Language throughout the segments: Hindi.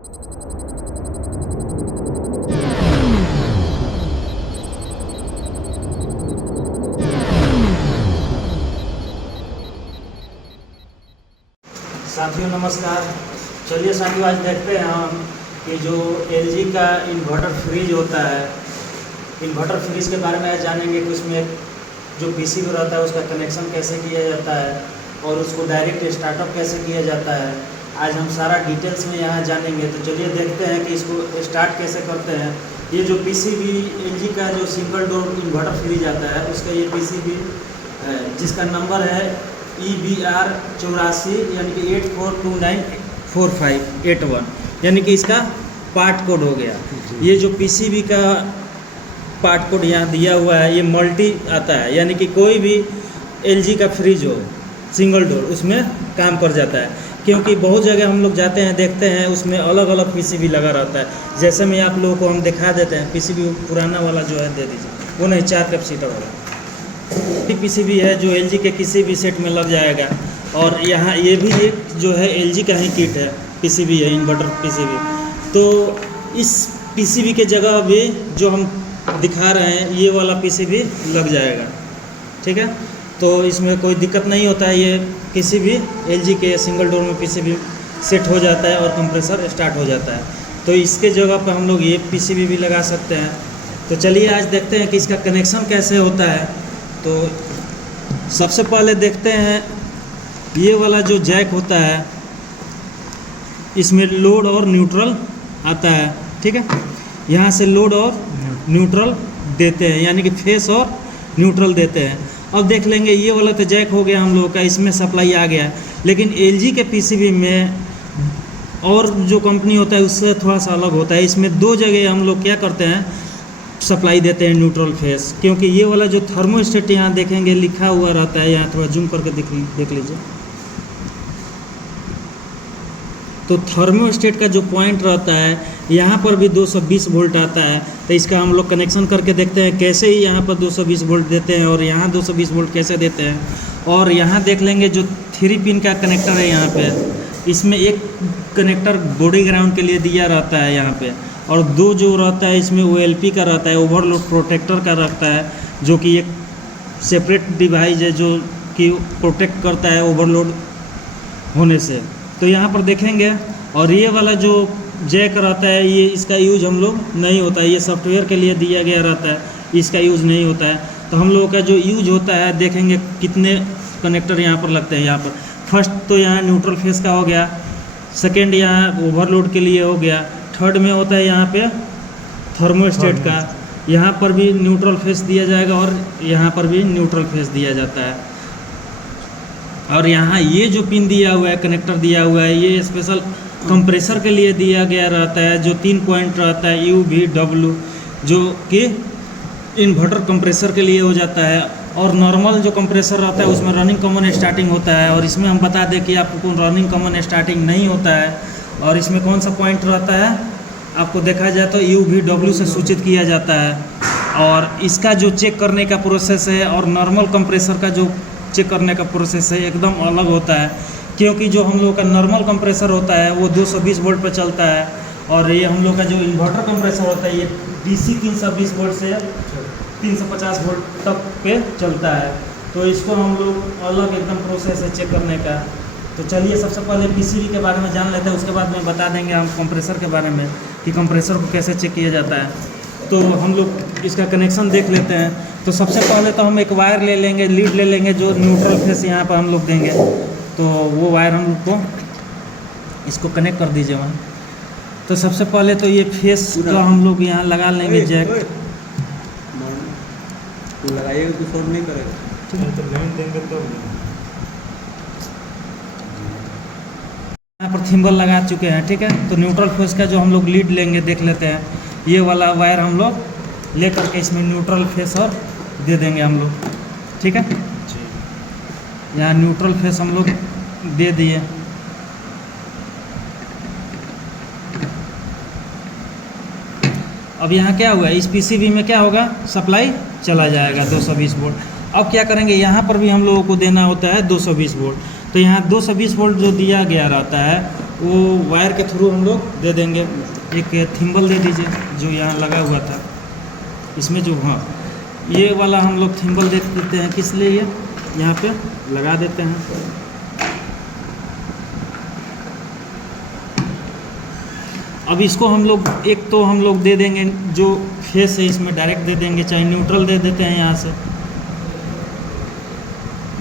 साथियों नमस्कार। चलिए साथियों, आज देखते हैं हम कि जो LG का इन्वर्टर फ्रीज होता है, इन्वर्टर फ्रीज के बारे में आज जानेंगे कि उसमें जो पीसीबी रहता है उसका कनेक्शन कैसे किया जाता है और उसको डायरेक्ट स्टार्टअप कैसे किया जाता है। आज हम सारा डिटेल्स में यहाँ जानेंगे। तो चलिए देखते हैं कि इसको स्टार्ट कैसे करते हैं। ये जो पीसीबी LG का जो सिंगल डोर इन्वर्टर फ्रीज आता है उसका ये पीसीबी है, जिसका नंबर है EBR 84 यानी कि 84294581, यानी कि इसका पार्ट कोड हो गया। ये जो पीसीबी का पार्ट कोड यहाँ दिया हुआ है ये मल्टी आता है, यानी कि कोई भी LG का फ्रिज हो सिंगल डोर उसमें काम कर जाता है। क्योंकि बहुत जगह हम लोग जाते हैं देखते हैं उसमें अलग अलग पीसीबी लगा रहता है। जैसे में आप लोगों को हम दिखा देते हैं, पीसीबी पुराना वाला जो है दे दीजिए, वो नहीं 4 कैपेसिटर वाला पीसीबी है जो LG के किसी भी सेट में लग जाएगा। और यहाँ ये भी एक जो है LG का ही किट है, पीसीबी है, इन्वर्टर पीसीबी। तो इस पीसीबी के जगह भी जो हम दिखा रहे हैं ये वाला पीसीबी लग जाएगा, ठीक है। तो इसमें कोई दिक्कत नहीं होता है, ये किसी भी LG के सिंगल डोर में पीसीबी सेट हो जाता है और कंप्रेसर स्टार्ट हो जाता है। तो इसके जगह पर हम लोग ये पीसीबी भी लगा सकते हैं। तो चलिए आज देखते हैं कि इसका कनेक्शन कैसे होता है। तो सबसे पहले देखते हैं ये वाला जो जैक होता है इसमें लोड और न्यूट्रल आता है, ठीक है। यहाँ से लोड और न्यूट्रल देते हैं, यानी कि फेस और न्यूट्रल देते हैं। अब देख लेंगे ये वाला तो जैक हो गया हम लोगों का, इसमें सप्लाई आ गया। लेकिन LG के पीसीबी में और जो कंपनी होता है उससे थोड़ा सा अलग होता है। इसमें 2 जगह हम लोग क्या करते हैं, सप्लाई देते हैं न्यूट्रल फेस। क्योंकि ये वाला जो थर्मोस्टेट यहाँ देखेंगे लिखा हुआ रहता है, यहाँ थोड़ा जूम करके देख लीजिए। तो थर्मोस्टेट का जो पॉइंट रहता है यहाँ पर भी 220 वोल्ट आता है। तो इसका हम लोग कनेक्शन करके देखते हैं कैसे ही यहाँ पर 220 वोल्ट देते हैं और यहाँ 220 वोल्ट कैसे देते हैं। और यहाँ देख लेंगे जो 3 पिन का कनेक्टर है यहाँ पे, इसमें एक कनेक्टर बॉडी ग्राउंड के लिए दिया रहता है यहाँ पे, और 2 जो रहता है इसमें OLP का रहता है, ओवरलोड प्रोटेक्टर का रहता है, जो कि एक सेपरेट डिवाइस है जो कि प्रोटेक्ट करता है ओवरलोड होने से। तो यहाँ पर देखेंगे। और ये वाला जो जैक रहता है ये इसका यूज हम लोग नहीं होता है, ये सॉफ्टवेयर के लिए दिया गया रहता है, इसका यूज़ नहीं होता है। तो हम लोगों का जो यूज होता है देखेंगे कितने कनेक्टर यहाँ पर लगते हैं। यहाँ पर फर्स्ट तो यहाँ न्यूट्रल फेस का हो गया, सेकेंड यहाँ ओवरलोड के लिए हो गया, थर्ड में होता है यहाँ पे थर्मोस्टेट का, यहाँ पर भी न्यूट्रल फेस दिया जाएगा और यहाँ पर भी न्यूट्रल फेस दिया जाता है। और यहाँ ये जो पिन दिया हुआ है, कनेक्टर दिया हुआ है, ये स्पेशल कंप्रेसर के लिए दिया गया रहता है, जो 3 पॉइंट रहता है UVW, जो कि इन्वर्टर कंप्रेसर के लिए हो जाता है। और नॉर्मल जो कंप्रेसर रहता है उसमें रनिंग कॉमन स्टार्टिंग होता है, और इसमें हम बता दें कि आपको रनिंग कॉमन स्टार्टिंग नहीं होता है। और इसमें कौन सा पॉइंट रहता है, आपको देखा जाए तो UVW से सूचित किया जाता है। और इसका जो चेक करने का प्रोसेस है और नॉर्मल कंप्रेसर का जो चेक करने का प्रोसेस है एकदम अलग होता है। क्योंकि जो हम लोग का नॉर्मल कंप्रेसर होता है वो 220 वोल्ट पर चलता है, और ये हम लोग का जो इन्वर्टर कंप्रेसर होता है ये DC 320 वोल्ट से 350 वोल्ट तक पे चलता है। तो इसको हम लोग अलग एकदम प्रोसेस है चेक करने का। तो चलिए सबसे पहले पीसीबी के बारे में जान लेते हैं, उसके बाद में बता देंगे हम कंप्रेसर के बारे में कि कंप्रेसर को कैसे चेक किया जाता है। तो हम लोग इसका कनेक्शन देख लेते हैं। तो सबसे पहले तो हम एक वायर ले लेंगे, लीड ले लेंगे, जो न्यूट्रल फेस यहाँ पर हम लोग देंगे। तो वो वायर हम लोग को इसको कनेक्ट कर दीजिए वहाँ। तो सबसे पहले तो ये फेस का हम लोग यहाँ लगा लेंगे जैक। लगाइएगा तो शॉर्ट नहीं करेगा, ठीक है। तो लाइन देंगे तो यहाँ पर थिम्बल लगा चुके हैं, ठीक है। तो न्यूट्रल फेस का जो हम लोग लीड लेंगे देख लेते हैं। ये वाला वायर हम लोग ले करके इसमें न्यूट्रल फेस और दे देंगे हम लोग, ठीक है। यहाँ न्यूट्रल फेस हम लोग दे दिए। अब यहाँ क्या हुआ, इस पीसीबी में क्या होगा, सप्लाई चला जाएगा 220 वोल्ट। अब क्या करेंगे, यहाँ पर भी हम लोगों को देना होता है 220 वोल्ट। तो यहाँ 220 वोल्ट जो दिया गया रहता है वो वायर के थ्रू हम लोग दे देंगे। एक थिम्बल दे दीजिए जो यहाँ लगा हुआ था इसमें जो, हाँ ये वाला हम लोग थिम्बल दे देते हैं, किस लिए ये यहाँ पे लगा देते हैं। अब इसको हम लोग एक तो हम लोग दे देंगे जो फेस है इसमें डायरेक्ट दे देंगे, चाहे न्यूट्रल दे देते हैं यहाँ से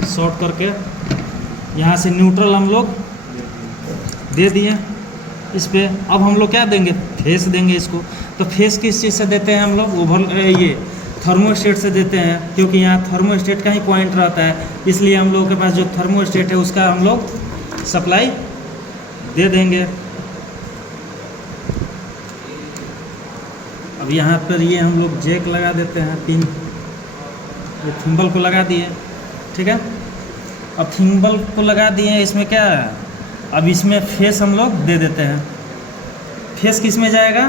शॉर्ट करके, यहाँ से न्यूट्रल हम लोग दे दिए इस पे। अब हम लोग क्या देंगे, फेस देंगे इसको। तो फेस किस चीज़ से देते हैं हम लोग, ये थर्मोस्टेट से देते हैं, क्योंकि यहाँ थर्मोस्टेट का ही पॉइंट रहता है, इसलिए हम लोगों के पास जो थर्मोस्टेट है उसका हम लोग सप्लाई दे देंगे। अब यहाँ पर ये हम लोग जैक लगा देते हैं, पिन ये थिम्बल को लगा दिए, ठीक है। अब थिम्बल को लगा दिए, इसमें क्या है, अब इसमें फेस हम लोग दे देते हैं। फेस किस में जाएगा,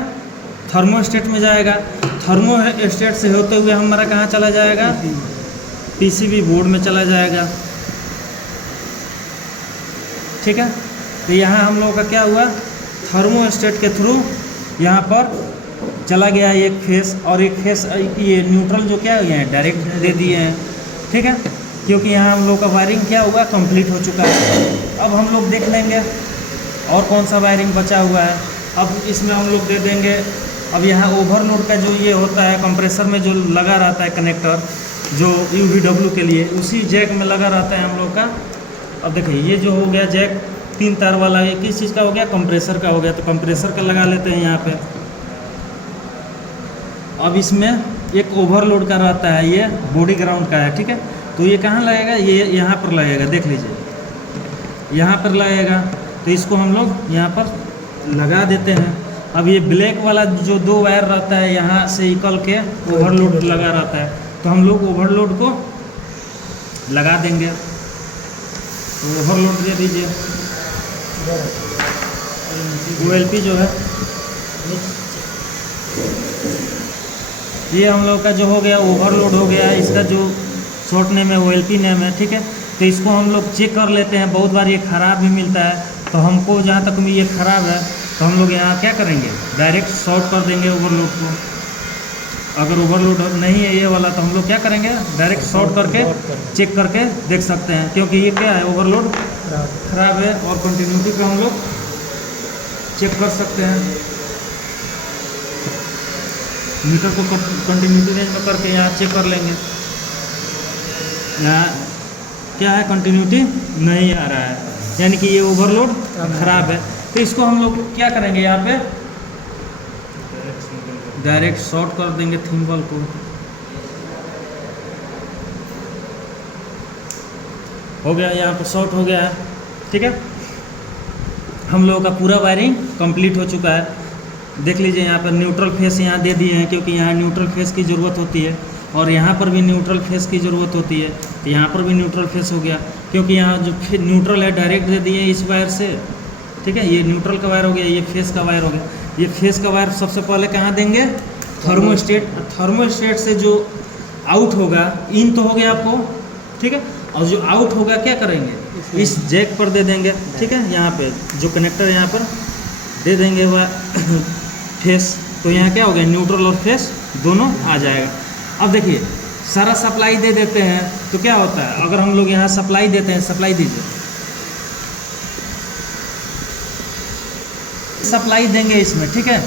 थर्मोस्टेट में जाएगा। थर्मोस्टेट से होते हुए हमारा कहाँ चला जाएगा, पीसीबी बोर्ड में चला जाएगा, ठीक है। तो यहाँ हम लोगों का क्या हुआ, थर्मोस्टेट के थ्रू यहाँ पर चला गया एक फेस, और एक फेस ये न्यूट्रल जो क्या हुए हैं डायरेक्ट दे दिए हैं, ठीक है। क्योंकि यहाँ हम लोग का वायरिंग क्या हुआ, कंप्लीट हो चुका है। अब हम लोग देख लेंगे और कौन सा वायरिंग बचा हुआ है। अब इसमें हम लोग दे देंगे, अब यहाँ ओवरलोड का जो ये होता है कंप्रेसर में जो लगा रहता है कनेक्टर, जो UVW के लिए, उसी जैक में लगा रहता है हम लोग का। अब देखिए ये जो हो गया जैक 3 तार वाला, ये किस चीज़ का हो गया, कंप्रेसर का हो गया। तो कंप्रेसर का लगा लेते हैं यहाँ पे। अब इसमें एक ओवरलोड का रहता है, ये बॉडी ग्राउंड का है, ठीक है। तो ये कहाँ लगेगा, ये यहाँ पर लगेगा, देख लीजिए यहाँ पर लगेगा। तो इसको हम लोग यहाँ पर लगा देते हैं। अब ये ब्लैक वाला जो 2 वायर रहता है यहाँ से निकल के ओवरलोड लगा रहता है, तो हम लोग ओवरलोड को लगा देंगे। तो ओवरलोड दे दीजिए, OLP जो है ये हम लोग का जो हो गया ओवरलोड हो गया। इसका जो शॉर्ट नेम है OLP नेम है, ठीक है। तो इसको हम लोग चेक कर लेते हैं, बहुत बार ये ख़राब भी मिलता है। तो हमको जहाँ तक ये ख़राब है तो हम लोग यहाँ क्या करेंगे, डायरेक्ट शॉर्ट कर देंगे ओवरलोड को। अगर ओवरलोड नहीं है ये वाला तो हम लोग क्या करेंगे, डायरेक्ट शॉर्ट करके चेक करके देख सकते हैं, क्योंकि ये क्या है, ओवरलोड ख़राब है। और कंटिन्यूटी का हम लोग चेक कर सकते हैं, मीटर को कंटिन्यूटी रेंज में करके यहाँ चेक कर लेंगे। यहाँ क्या है, कंटिन्यूटी नहीं आ रहा है, यानी कि ये ओवरलोड ख़राब है। तो इसको हम लोग क्या करेंगे, यहाँ पे डायरेक्ट शॉर्ट कर देंगे थिम्बल को। हो गया, यहाँ पर शॉर्ट हो गया है, ठीक है। हम लोगों का पूरा वायरिंग कंप्लीट हो चुका है। देख लीजिए यहाँ पर न्यूट्रल फेस यहाँ दे दिए हैं, क्योंकि यहाँ न्यूट्रल फेस की ज़रूरत होती है, और यहाँ पर भी न्यूट्रल फेस की ज़रूरत होती है। तो यहाँ पर भी न्यूट्रल फेस हो गया, क्योंकि यहाँ जो न्यूट्रल है डायरेक्ट दे दिए इस वायर से, ठीक है। ये न्यूट्रल का वायर हो गया, ये फेस का वायर हो गया। ये फेस का वायर सबसे पहले कहाँ देंगे, थर्मोस्टेट। थर्मोस्टेट से जो आउट होगा, इन तो हो गया आपको, ठीक है। और जो आउट होगा क्या करेंगे, इस जैक पर दे देंगे, ठीक है। यहाँ पे जो कनेक्टर यहाँ पर दे देंगे वह फेस, तो यहाँ क्या हो गया, न्यूट्रल और फेस दोनों आ जाएगा। अब देखिए सारा सप्लाई दे देते हैं तो क्या होता है, अगर हम लोग यहाँ सप्लाई देते हैं, सप्लाई दीजिए, सप्लाई देंगे इसमें, ठीक है।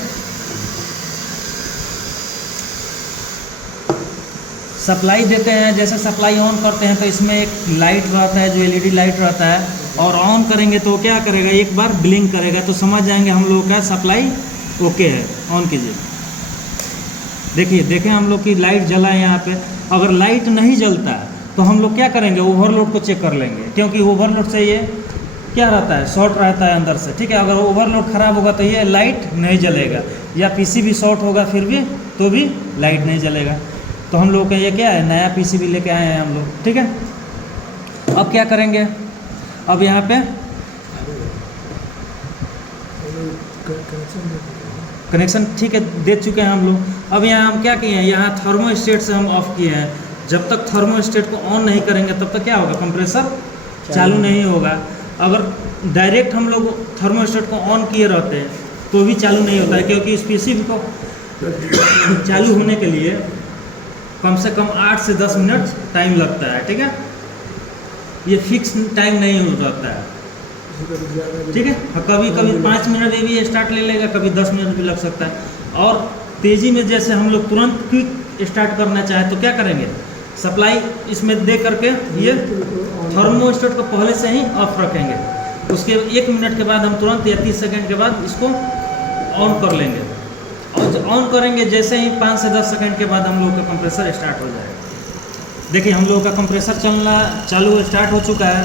सप्लाई देते हैं, जैसे सप्लाई ऑन करते हैं तो इसमें एक लाइट रहता है जो LED लाइट रहता है, और ऑन करेंगे तो क्या करेगा, एक बार ब्लिंक करेगा, तो समझ जाएंगे हम लोगों का सप्लाई ओके है। ऑन कीजिए, देखिए देखें हम लोग की लाइट जला है यहाँ पे। अगर लाइट नहीं जलता तो हम लोग क्या करेंगे, ओवरलोड को चेक कर लेंगे, क्योंकि ओवरलोड से ये क्या रहता है, शॉर्ट रहता है अंदर से, ठीक है। अगर ओवरलोड ख़राब होगा तो ये लाइट नहीं जलेगा, या PCB शॉर्ट होगा फिर भी तो भी लाइट नहीं जलेगा। तो हम लोग का ये क्या है, नया PCB लेके आए हैं हम लोग, ठीक है। अब क्या करेंगे, अब यहाँ पे कनेक्शन ठीक है दे चुके हैं हम लोग। अब यहाँ हम क्या किए हैं, यहाँ थर्मोस्टेट से हम ऑफ किए हैं। जब तक थर्मोस्टेट को ऑन नहीं करेंगे तब तक क्या होगा, कंप्रेसर चालू नहीं होगा। अगर डायरेक्ट हम लोग थर्मोस्टेट को ऑन किए रहते हैं तो भी चालू नहीं होता है, क्योंकि इस पीसी को चालू होने के लिए कम से कम 8 से 10 मिनट टाइम लगता है, ठीक है। ये फिक्स टाइम नहीं हो रहता है, ठीक है। कभी कभी 5 मिनट में भी स्टार्ट ले लेगा, कभी 10 मिनट भी लग सकता है। और तेज़ी में जैसे हम लोग तुरंत क्विक स्टार्ट करना चाहे तो क्या करेंगे, सप्लाई इसमें दे करके ये थर्मोस्टेट को पहले से ही ऑफ रखेंगे, उसके 1 मिनट के बाद हम तुरंत या 30 सेकंड के बाद इसको ऑन कर लेंगे। और ऑन करेंगे जैसे ही 5 से 10 सेकंड के बाद हम लोग का कंप्रेसर स्टार्ट हो जाएगा। देखिए हम लोगों का कंप्रेसर चलना चालू स्टार्ट हो चुका है।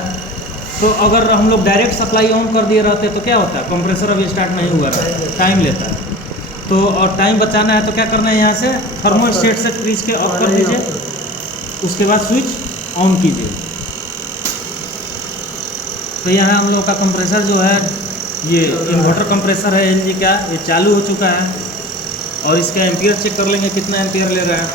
तो अगर हम लोग डायरेक्ट सप्लाई ऑन कर दिए रहते तो क्या होता है, कंप्रेसर अभी स्टार्ट नहीं हुआ रहता, टाइम लेता है। तो और टाइम बचाना है तो क्या करना है, यहाँ से थर्मोस्टेट से फ्रीज के ऑफ कर दीजिए, उसके बाद स्विच ऑन कीजिए। तो यहाँ हम लोग का कंप्रेसर जो है ये इन्वर्टर कंप्रेसर है एलजी का, ये चालू हो चुका है। और इसका एम्पियर चेक कर लेंगे कितना एम्पियर ले रहा है।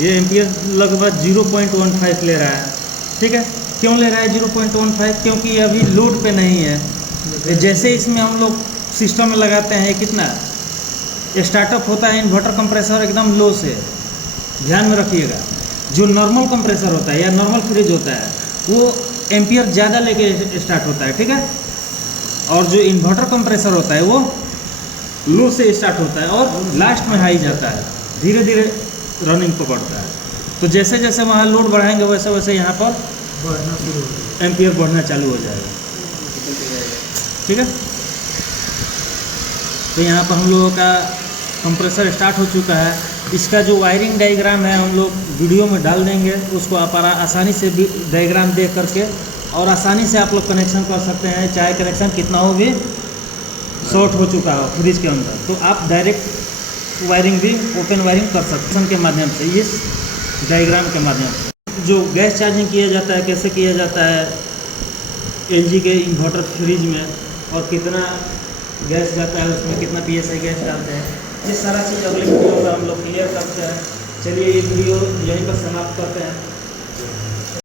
ये एम्पियर लगभग 0.15 ले रहा है, ठीक है। क्यों ले रहा है 0.15, क्योंकि ये अभी लोड पे नहीं है। जैसे इसमें हम लोग सिस्टम में लगाते हैं कितना स्टार्टअप होता है इन्वर्टर कंप्रेसर एकदम लो से, ध्यान में रखिएगा। जो नॉर्मल कंप्रेसर होता है या नॉर्मल फ्रिज होता है वो एम्पियर ज़्यादा लेके स्टार्ट होता है, ठीक है। और जो इन्वर्टर कंप्रेसर होता है वो लो से स्टार्ट होता है और लास्ट में हाई जाता है, धीरे धीरे रनिंग पकड़ता है। तो जैसे जैसे वहाँ लोड बढ़ाएंगे वैसे वैसे यहाँ पर एम्पियर बढ़ना चालू हो जाएगा, ठीक है। तो यहाँ पर हम लोगों का कंप्रेसर स्टार्ट हो चुका है। इसका जो वायरिंग डायग्राम है हम लोग वीडियो में डाल देंगे, उसको आप आसानी से भी डायग्राम देख करके और आसानी से आप लोग कनेक्शन कर सकते हैं, चाहे कनेक्शन कितना हो भी शॉर्ट हो चुका हो फ्रिज के अंदर, तो आप डायरेक्ट वायरिंग भी ओपन वायरिंग कर सकते हैं के माध्यम से, इस डायग्राम के माध्यम से। जो गैस चार्जिंग किया जाता है, कैसे किया जाता है एलजी के इन्वर्टर फ्रिज में, और कितना गैस जाता है उसमें, कितना PSI गैस डालते हैं, ये सारा चीज़ अगले वीडियो में हम लोग क्लियर करते हैं। चलिए ये वीडियो यहीं पर समाप्त करते हैं।